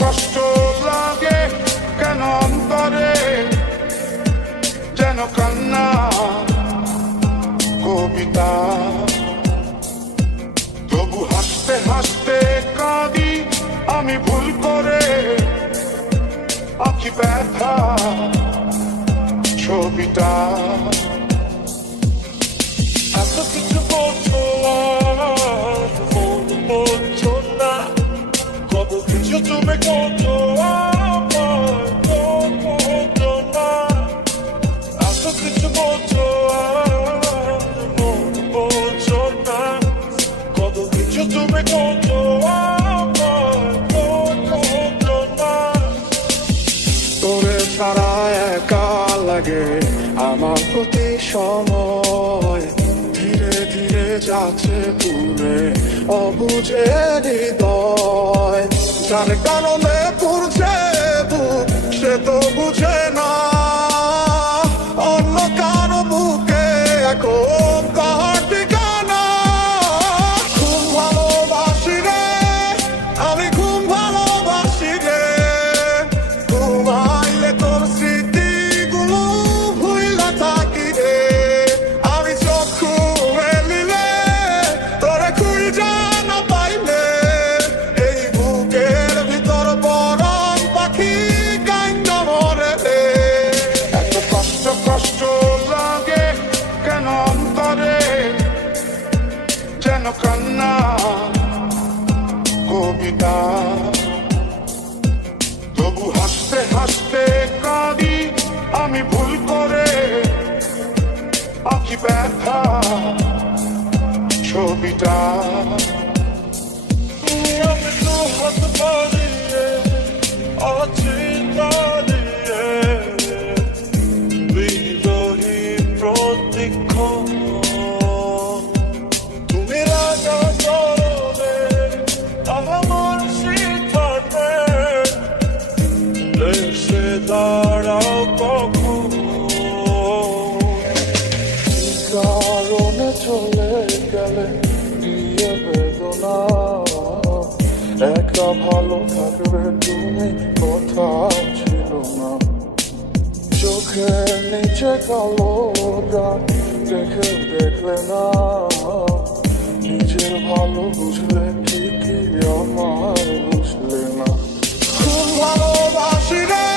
কষ্ট লাগে কেন অন্তরে, যেন কান্না কবিতা। তবু হাসতে হাসতে কাঁদি আমি ভুল করে, আঁকি ব্যথা ছবিটা। এত কিছু বলছো আর মন বলছো না, কত কিছু তুমি করছো আমার করছো না। এত কিছু বলছো আর মন বলছো না, কত কিছু তুমি করছো আমার করছো না। তোরে ছাড়া একা লাগে আমার প্রতি সময়, ধীরে ধীরে যাচ্ছে পুরে অবুঝে হৃদয়। যার কারণে পুরছে বুক সে তো বুঝে না, অন্য কারো বুকে এখন কার ঠিকানা। খুব ভালোবাসি রে আমি, খুব ভালোবাসি রে, ঘুমাইলে তোর স্মৃতিগুলো ভুইলা থাকি রে। আমি চোখ মেলিলে তোরে খুঁজা না পাইলে, এই বুকের ভিতর বরং পাখি কাইন্দা মরে রে। এত কষ্ট কষ্ট লাগে কেন অন্তরে, যেন কান্না কবিতা। তবু হাসতে হাসতে কাঁদি আমি ভুল করে, আঁকি ব্যথা ছবিটা। আমি তো হাত বাড়িয়ে আছি দাঁড়িয়ে, বিরোহী প্রতিক্ষণ। তুমি রাজা চরণে আমার সিদ্ধান্তে, এসে দাঁড়াও কখন। কারণে চলে গেলে দিয়ে বেদনা, একা ভালো থাকবে তুমি কথা ছিল না। চোখের নিচে কালো দাগ দেখে দেখলে না, নিজের ভালো বুঝলে ঠিকই আমার বুঝলে না। খুব ভালোবাসি রে